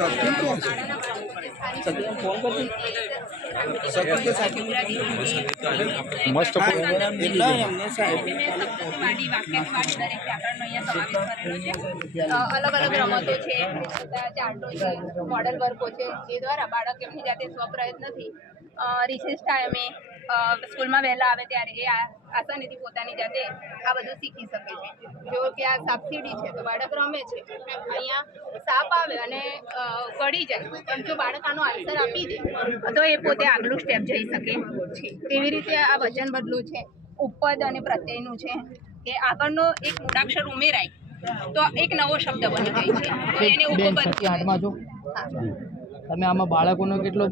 મસ્ત અલગ અલગ રમતો છે, ચાર્ટો છે, મોડલ વર્કો છે, એ દ્વારા બાળક એમની જાતે સ્વપ્રયત્નથી રિસેસ ટાઈમે સ્કૂલમાં વહેલા આવે ત્યારે એ આસાનીથી પોતાની જાતે આ બધું શીખી શકે છે. જો કે આ સાપસીડી છે તો બાળક રમે છે, અહીંયા સાપ આવે અને ગળી જાય, પણ જો બાળક આનો આન્સર આપી દે તો એ પોતે આગલું સ્ટેપ જઈ શકે છે. તેવી રીતે આ વચન બદલું છે, ઉપપદ અને પ્રત્યયનું છે કે આગળનો એક મૂળાક્ષર ઉમેરાય તો એક નવો શબ્દ બની જાય છે, તો એને ઉપપદ. 8માં છો તમે, આમાં બાળકોનો કેટલો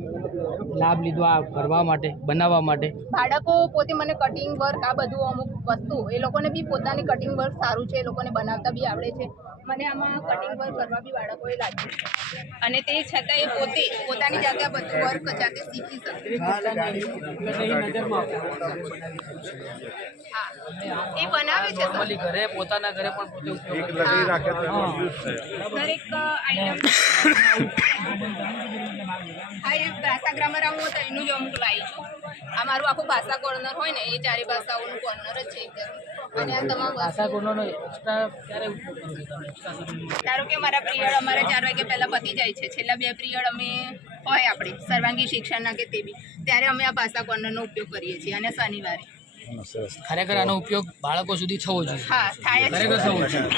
લાભ લીધો આ કરવા માટે, બનાવવા માટે? બાળકો પોતે મને કટિંગ વર્ક આ બધું અમુક વસ્તુ એ લોકોને બી પોતાની કટિંગ વર્ક સારું છે, એ લોકોને બનાવતા બી આવડે છે. મને આમાં કટિંગ વર્ક કરવા બી બાળકોએ લાગ્યું છે અને તે છતાં એ પોતે પોતાની જાતે આ બધું વર્ક જાતે શીખી શકે. હા, એ બનાવે છે ઘરે, પોતાના ઘરે પણ પોતે ઉપયોગ દરેક આઈટમ. હા, એ ભાષા ગ્રામર આવું તો એનું જ અમુક લાવી છું. આ મારું આખું ભાષા કોર્નર હોય ને, એ ચારે ભાષાઓનું કોર્નર જ છે. અને આ તમામ ભાષા કોર્નરનો એક્સ્ટ્રા ક્યારે ઉપયોગ કરો છો? ધારો કે અમારા પિરિયડ અમારે 4 વાગ્યા પહેલાં પતી જાય છે, છેલ્લા 2 પિરિયડ અમે હોય આપણે સર્વાંગી શિક્ષણના કે તે બી, ત્યારે અમે આ ભાષા કોર્નરનો ઉપયોગ કરીએ છીએ. અને શનિવારે ખરેખર આનો ઉપયોગ બાળકો સુધી થવો જોઈએ. હા, થાય. ખરેખર થવો જોઈએ.